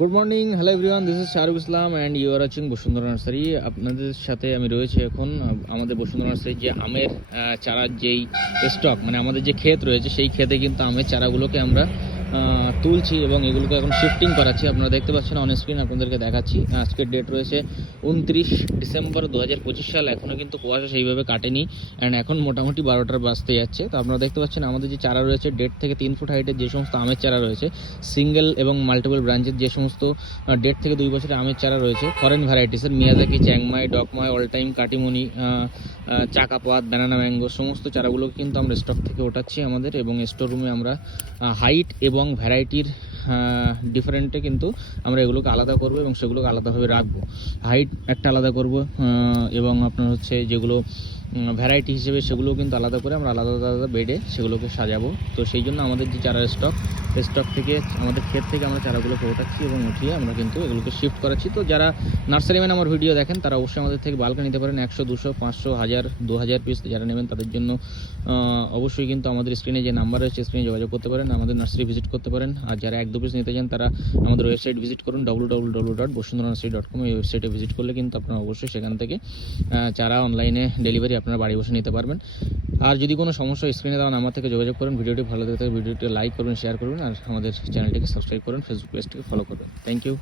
Good morning, hello everyone, this is Shahrukh Islam and you are watching Bashundhara nursery. আপনাদের সাথে আমি রয়েছি এখন আমাদের বসুন্ধরা নার্সারি যে আমের চারার যেই স্টক, মানে আমাদের যে ক্ষেত রয়েছে সেই ক্ষেতে কিন্তু আমের চারাগুলোকে আমরা তুলছি এবং এগুলোকে এখন শিফটিং করাচ্ছি। আপনারা দেখতে পাচ্ছেন অন স্ক্রিন, আপনাদেরকে দেখাচ্ছি। আজকের ডেট রয়েছে 29 ডিসেম্বর 2025 সাল। এখনও কিন্তু কুয়াশা সেইভাবে কাটেনি অ্যান্ড এখন মোটামুটি 12টার বাজতে যাচ্ছে। তো আপনারা দেখতে পাচ্ছেন আমাদের যে চারা রয়েছে 1.5 থেকে 3 ফুট হাইটের যে সমস্ত আমের চারা রয়েছে, সিঙ্গেল এবং মাল্টিপল ব্রাঞ্চের যে সমস্ত 1.5 থেকে 2 বছরের আমের চারা রয়েছে, ফরেন ভ্যারাইটিসের Miyazaki, Chiang Mai, Dokmai, all time, কাটিমনি, চাকাপাত, ব্যানানা ম্যাঙ্গো সমস্ত চারাগুলো কিন্তু আমরা স্টক থেকে ওঠাচ্ছি আমাদের, এবং স্টোর রুমে আমরা হাইট এবং ভ্যারাইটির ডিফারেন্টে কিন্তু আমরা এগুলোকে আলাদা করব এবং সেগুলোকে আলাদাভাবে রাখবো। হাইট একটা আলাদা করব এবং আপনার হচ্ছে যেগুলো ভ্যারাইটি হিসেবে সেগুলোও কিন্তু আলাদা করে আমরা আলাদা আলাদা বেডে সেগুলোকে সাজাবো। তো সেই জন্য আমাদের যে চারার স্টক থেকে আমাদের ক্ষেত থেকে আমরা চারাগুলোকে ওঠাচ্ছি এবং উঠিয়ে আমরা কিন্তু এগুলোকে শিফট করাচ্ছি। তো যারা নার্সারি ম্যান আমার ভিডিও দেখেন তারা অবশ্যই আমাদের থেকে বাল্কে নিতে পারেন, 100, 200, 500, 1000, 2000 পিস যারা নেবেন তাদের জন্য অবশ্যই কিন্তু আমাদের স্ক্রিনে যে নাম্বার রয়েছে স্ক্রিনে যোগাযোগ করতে পারেন, আমাদের নার্সারি ভিজিট করতে পারেন। আর যারা 1-2 পিস নিতে চান তারা আমাদের ওয়েবসাইট ভিজিট করুন, www.bosundranursery.com। এই ওয়েবসাইটে ভিজিট করলে কিন্তু আপনারা অবশ্যই সেখান থেকে চারা অনলাইনে ডেলিভারি আপনারা বাড়ি বসে নিতে পারবেন। আর যদি কোনো সমস্যা স্ক্রিনে দেওয়া নাম্বার থেকে যোগাযোগ করেন। ভিডিওটি ভালো দেখতে ভিডিওটি লাইক করবেন, শেয়ার করবেন, আর আমাদের চ্যানেলটিকে সাবস্ক্রাইব করুন, ফেসবুক পেজটিকে ফলো করবেন। Thank you.